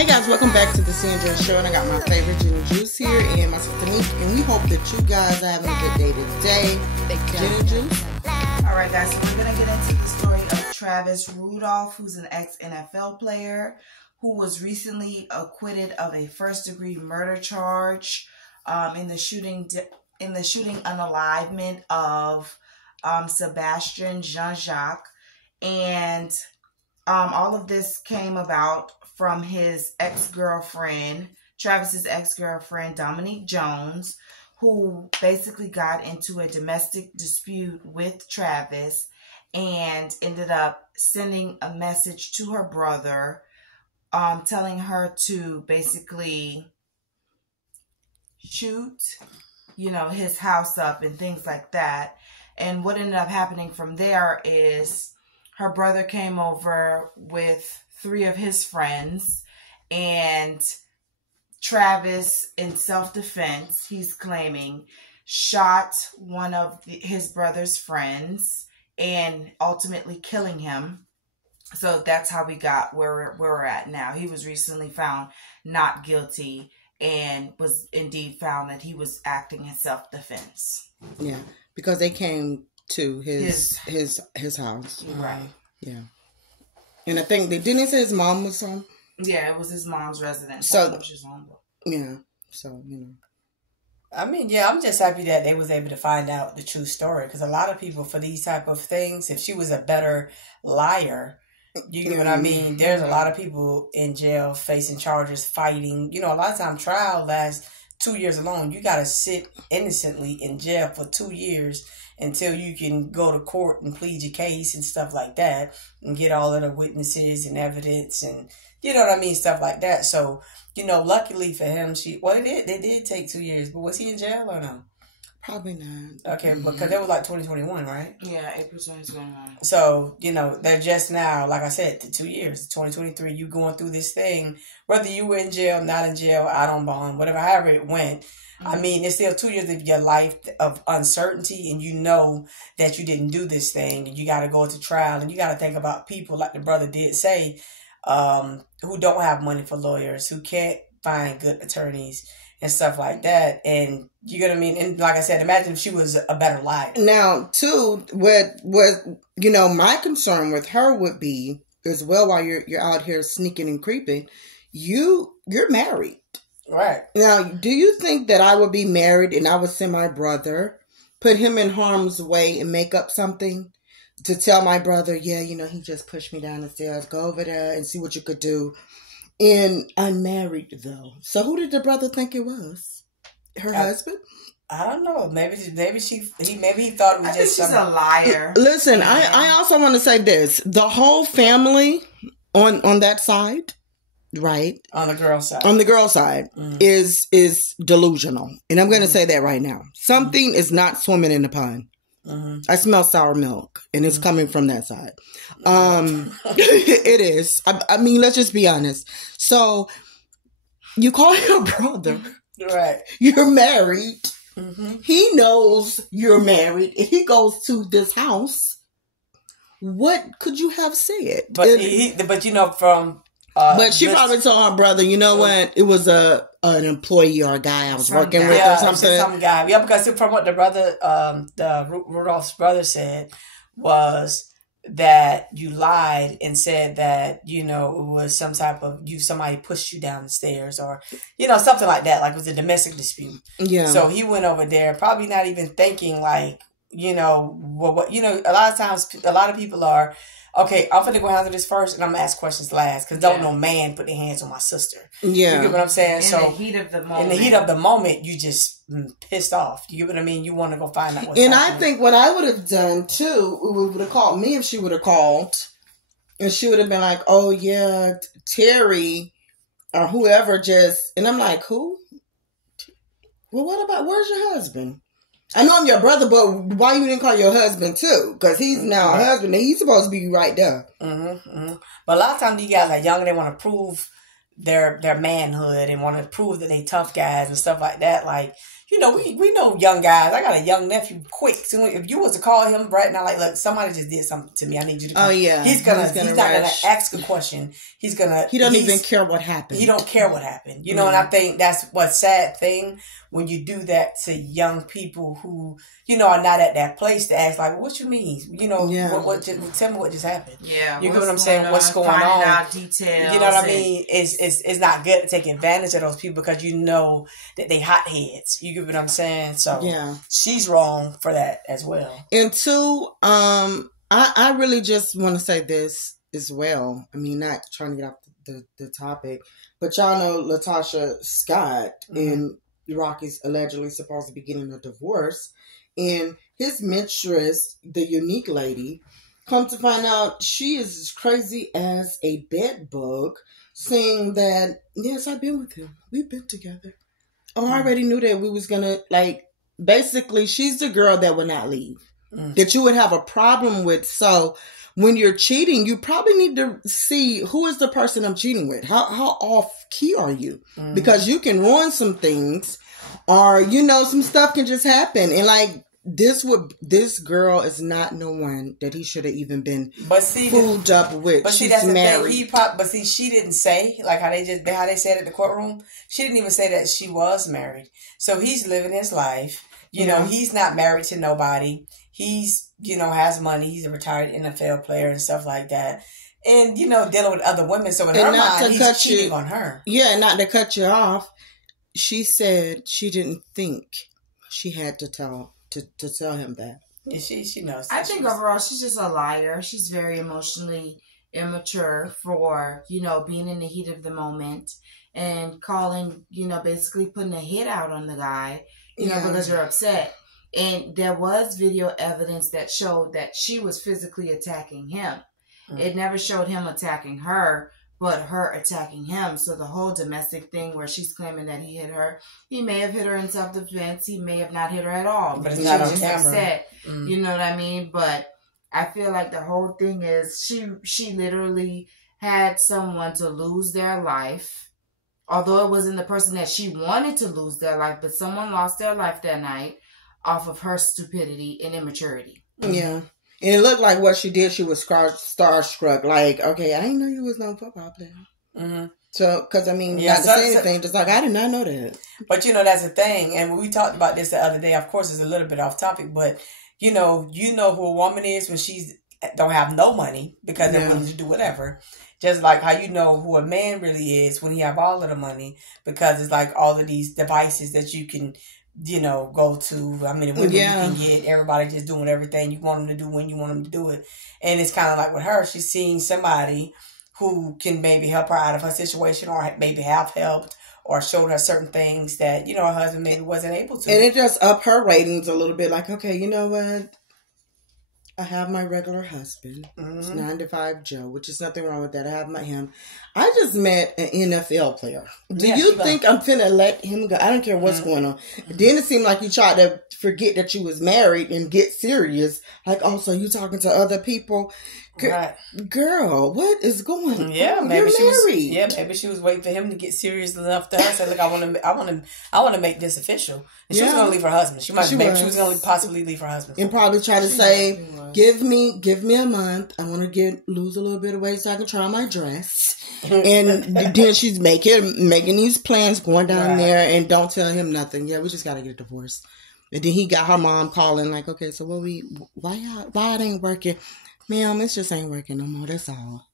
Hey guys, welcome back to the CNJ Show, and I got my favorite gin and juice here, and my sister Nick, and we hope that you guys are having a good day today. Gin and juice. Alright guys, so we're going to get into the story of Travis Rudolph, who's an ex-NFL player, who was recently acquitted of a first-degree murder charge in the shooting unalivement of Sebastian Jean-Jacques, and all of this came about from his ex-girlfriend, Travis's ex-girlfriend, Dominique Jones, who basically got into a domestic dispute with Travis and ended up sending a message to her brother, telling her to basically shoot, his house up and things like that. And what ended up happening from there is her brother came over with 3 of his friends, and Travis, in self-defense, he's claiming, shot one of his brother's friends and ultimately killing him. So that's how we got where we're at now. He was recently found not guilty and was indeed found that he was acting in self-defense. Yeah, because they came to his house. Right. Yeah. And I think didn't they say his mom was home? Yeah, it was his mom's residence. So, yeah. So, I mean, yeah, I'm just happy that they was able to find out the true story. Because a lot of people, for these type of things, if she was a better liar, you know what I mean? There's a lot of people in jail facing charges, fighting. A lot of times trial lasts 2 years alone. You got to sit innocently in jail for 2 years until you can go to court and plead your case and stuff like that and get all of the witnesses and evidence and, stuff like that. So, luckily for him, they did take 2 years, but was he in jail or no? Probably not. Okay, because that was like 2021, right? Yeah, April 2021. So, they're just now, like I said, 2 years, 2023, you going through this thing, whether you were in jail, not in jail, out on bond, whatever, however it went. I mean, it's still 2 years of your life of uncertainty, and you know that you didn't do this thing, and you got to go to trial, and you got to think about people, like the brother did say, who don't have money for lawyers, who can't find good attorneys and stuff like that. And you know what I mean? And like I said, imagine if she was a better liar. Now, too, what my concern with her would be as well, while you're out here sneaking and creeping, you're married. Right. Now, do you think that I would be married and I would send my brother, put him in harm's way and make up something to tell my brother, yeah, he just pushed me down the stairs, go over there and see what you could do. And I'm married, though. So who did the brother think it was? Her husband? I don't know. Maybe he thought it was just she's a liar. Listen, I also want to say this. The whole family on that side, right? On the girl side. On the girl side is delusional. And I'm going to say that right now. Something is not swimming in the pond. I smell sour milk, and it's coming from that side. It is. I mean, let's just be honest. So, you call your brother. Right. You're married. He knows you're married, and he goes to this house. What could you have said? But from... but she probably told her brother, you know what? It was an employee or a guy I was working with or something. Some guy. Yeah, because from what the brother, Rudolph's brother said was that you lied and said that, it was some type of, somebody pushed you down the stairs or, something like that. Like it was a domestic dispute. Yeah. So he went over there, probably not even thinking like, a lot of times, a lot of people are, okay, I'm going to go handle this first, and I'm going to ask questions last, because don't no man put their hands on my sister. Yeah. You get what I'm saying? In the heat of the moment, you just pissed off. You get what I mean? You want to go find out what's happening. I think what I would have done, too, would have called me if she would have called, and she would have been like, oh, yeah, Terry, or whoever and I'm like, who? Well, where's your husband? I know I'm your brother, but why you didn't call your husband too? Because he's now a husband and he's supposed to be right there. But a lot of times these guys are young and they want to prove their manhood and want to prove that they tough guys and stuff like that. Like, we know young guys. I got a young nephew. Quick, so if you was to call him right now, like, look, somebody just did something to me. I need you to come. Oh yeah, he's not gonna ask a question. He don't even care what happened. He don't care what happened. You know, and I think that's what's sad thing when you do that to young people who are not at that place to ask, like, what you mean? What tell me what just happened. Yeah, you know what I'm saying? What's going on? Out details. You know what I mean? It's not good to take advantage of those people because you know that they hotheads. You get what I'm saying? So yeah, she's wrong for that as well. And two, I really just want to say this as well. I mean, not trying to get off the topic, but y'all know Latasha Scott and Rocky's allegedly supposed to be getting a divorce, and his mistress, the unique lady, come to find out she is as crazy as a bed bug, saying that, yes, I've been with him. We've been together. Oh, I already knew that we was gonna, like, basically, she's the girl that would not leave. That you would have a problem with. So when you're cheating, you probably need to see who is the person I'm cheating with. How off key are you? Because you can ruin some things, or some stuff can just happen. And like this girl is not no one that he should have even been fooled up with. But she's that's married. The thing. She didn't say, like how they said at the courtroom. She didn't even say that she was married. So he's living his life. He's not married to nobody. He's, has money. He's a retired NFL player and stuff like that. And, dealing with other women. So in her mind, he's cheating on her. Yeah, not to cut you off. She said she didn't think she had to tell him that. Yeah, she knows. I think overall she's just a liar. She's very emotionally immature for, being in the heat of the moment and calling, basically putting a hit out on the guy, because you're upset. And there was video evidence that showed that she was physically attacking him. It never showed him attacking her, but her attacking him. So the whole domestic thing where she's claiming that he hit her, he may have hit her in self-defense. He may have not hit her at all. But it's not on camera. Upset, you know what I mean? But I feel like the whole thing is she literally had someone to lose their life. Although it wasn't the person that she wanted to lose their life, but someone lost their life that night off of her stupidity and immaturity. Yeah. And it looked like what she did, she was starstruck. Like, okay, I didn't know you was no football player. So, because, not to say anything, just like, I did not know that. But, that's the thing. And when we talked about this the other day, of course, it's a little bit off topic, but, you know who a woman is when she's don't have no money because they're willing to do whatever. Just like how you know who a man really is when he have all of the money, because it's like all of these devices that you can, go to. Women you can get, everybody just doing everything you want them to do when you want them to do it. And it's kind of like with her, she's seeing somebody who can maybe help her out of her situation, or maybe have helped, or showed her certain things that, her husband maybe wasn't able to. And it just up her ratings a little bit. Like, okay, you know what? I have my regular husband. It's 9 to 5 Joe, which is nothing wrong with that. I have him. I just met an NFL player. Do you think I'm finna let him go? I don't care what's going on. Then it seemed like you tried to forget that you was married and get serious. Like, so you talking to other people? Girl, what is going on? Yeah, maybe You're she married. was. Maybe she was waiting for him to get serious enough to her. Say, look, I want to make this official. And she was going to leave her husband. She was going to possibly leave her husband. And probably try to say, give me a month. I want to lose a little bit of weight so I can try my dress. And then she's making these plans, going down there, and don't tell him nothing. Yeah, we just got to get a divorce. And then he got her mom calling like, okay, so why it ain't working? Ma'am, it just ain't working no more. That's all.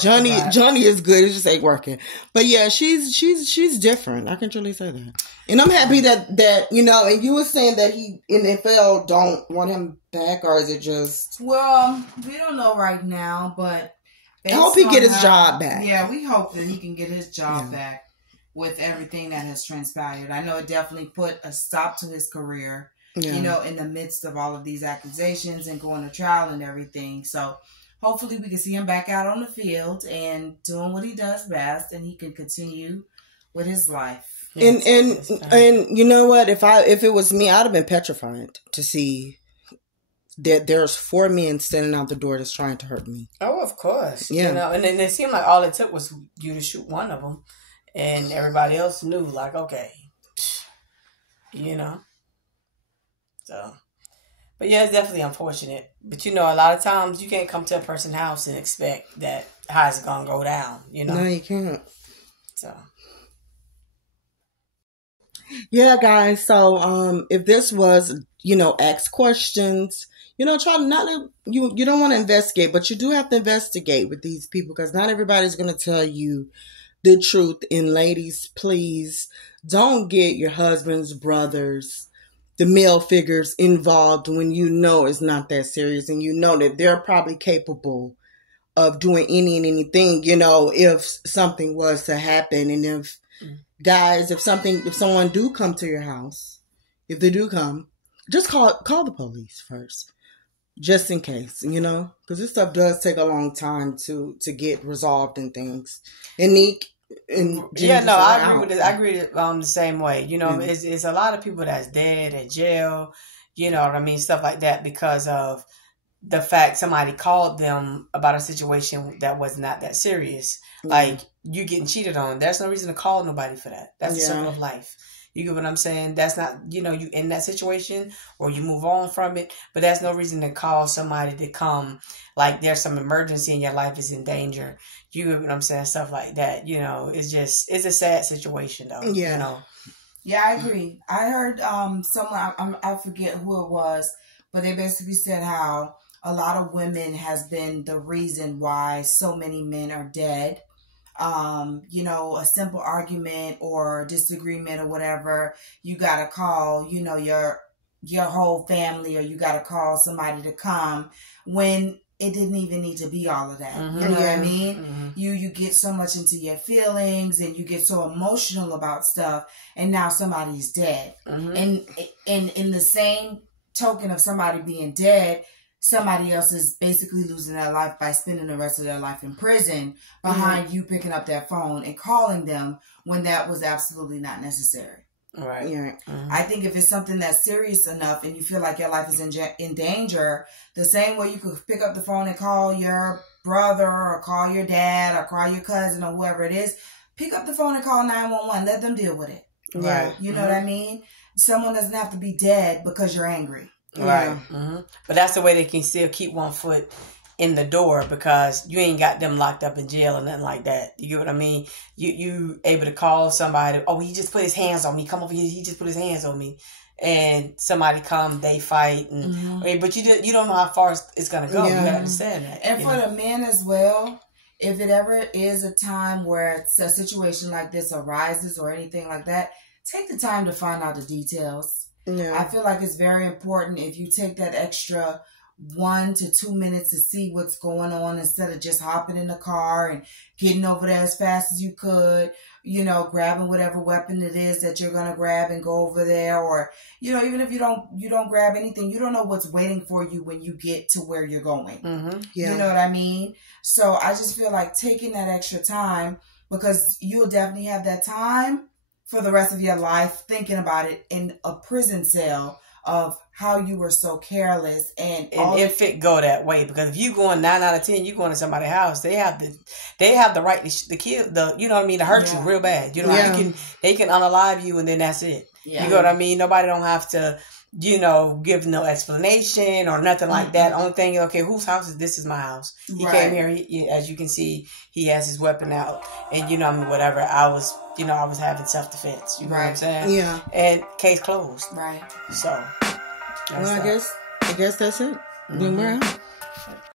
Johnny is good. It just ain't working. But yeah, she's different. I can truly say that. And I'm happy that and you were saying that he in the NFL don't want him back, or is it just? Well, we don't know right now, but I hope he get his job back. Yeah, we hope that he can get his job back with everything that has transpired. I know it definitely put a stop to his career. Yeah. In the midst of all of these accusations and going to trial and everything. So hopefully we can see him back out on the field and doing what he does best, and he can continue with his life. And you know what? If it was me, I'd have been petrified to see that there's 4 men standing out the door that's trying to hurt me. Oh, of course. Yeah. And then it seemed like all it took was you to shoot one of them, and everybody else knew, like, okay. you know. So, but yeah, it's definitely unfortunate. But you know, a lot of times you can't come to a person's house and expect that how it's gonna go down. You know, No, you can't. so. Yeah, guys. So, if this was, ask questions, try not to, you don't want to investigate, but you do have to investigate with these people because not everybody's going to tell you the truth. And ladies, please don't get your husband's brothers, the male figures involved when you know it's not that serious and you know that they're probably capable of doing any and anything, if something was to happen. And if guys, if someone do come to your house, if they do come, just call the police first, just in case, because this stuff does take a long time to get resolved and things. And Nick and yeah, no, I agree with it. I agree the same way. It's a lot of people that's dead in jail. You know what I mean, stuff like that because of the fact somebody called them about a situation that was not that serious. Like you getting cheated on. There's no reason to call nobody for that. That's a circle of life. You get what I'm saying? That's not, you in that situation or you move on from it, but there's no reason to call somebody to come like there's some emergency in your life is in danger. You get what I'm saying? Stuff like that. It's a sad situation though. Yeah. Yeah, I agree. I heard someone, I forget who it was, but they basically said how a lot of women has been the reason why so many men are dead. A simple argument or disagreement or whatever, you gotta call, your whole family, or you gotta call somebody to come when it didn't even need to be all of that. Mm-hmm. You know what I mean? Mm-hmm. You get so much into your feelings and you get so emotional about stuff, and now somebody's dead. Mm-hmm. And in the same token of somebody being dead, somebody else is basically losing their life by spending the rest of their life in prison behind you picking up that phone and calling them when that was absolutely not necessary. Right. Yeah. Mm-hmm. I think if it's something that's serious enough and you feel like your life is in danger, the same way you could pick up the phone and call your brother or call your dad or call your cousin or whoever it is, pick up the phone and call 911. Let them deal with it. Right. You know what I mean? Someone doesn't have to be dead because you're angry. Right. Mm-hmm. But that's the way they can still keep one foot in the door because you ain't got them locked up in jail or nothing like that. You get what I mean? You able to call somebody, oh, he just put his hands on me. Come over here. He just put his hands on me. And somebody come, they fight. And but you don't know how far it's going to go. Yeah. You got to understand that. And for the men as well, if it ever is a time where it's a situation like this arises or anything like that, take the time to find out the details. Yeah. I feel like it's very important if you take that extra 1 to 2 minutes to see what's going on instead of just hopping in the car and getting over there as fast as you could, grabbing whatever weapon it is that you're going to grab and go over there. Or, even if you don't grab anything, you don't know what's waiting for you when you get to where you're going. Mm-hmm. Yeah. You know what I mean? So I just feel like taking that extra time, because you'll definitely have that time for the rest of your life thinking about it in a prison cell of how you were so careless and if it go that way, because if you going 9 out of 10, you going to somebody's house, they have the right to kill to hurt you real bad. They can unalive you and then that's it. Yeah. You know what I mean? Nobody don't have to give no explanation or nothing like that. Only thing, okay, whose house is this? Is my house. He came here. As you can see, he has his weapon out, and whatever. I was having self-defense. You know what I'm saying? Yeah. And case closed. Right. So. Well, I guess that's it. Mm-hmm.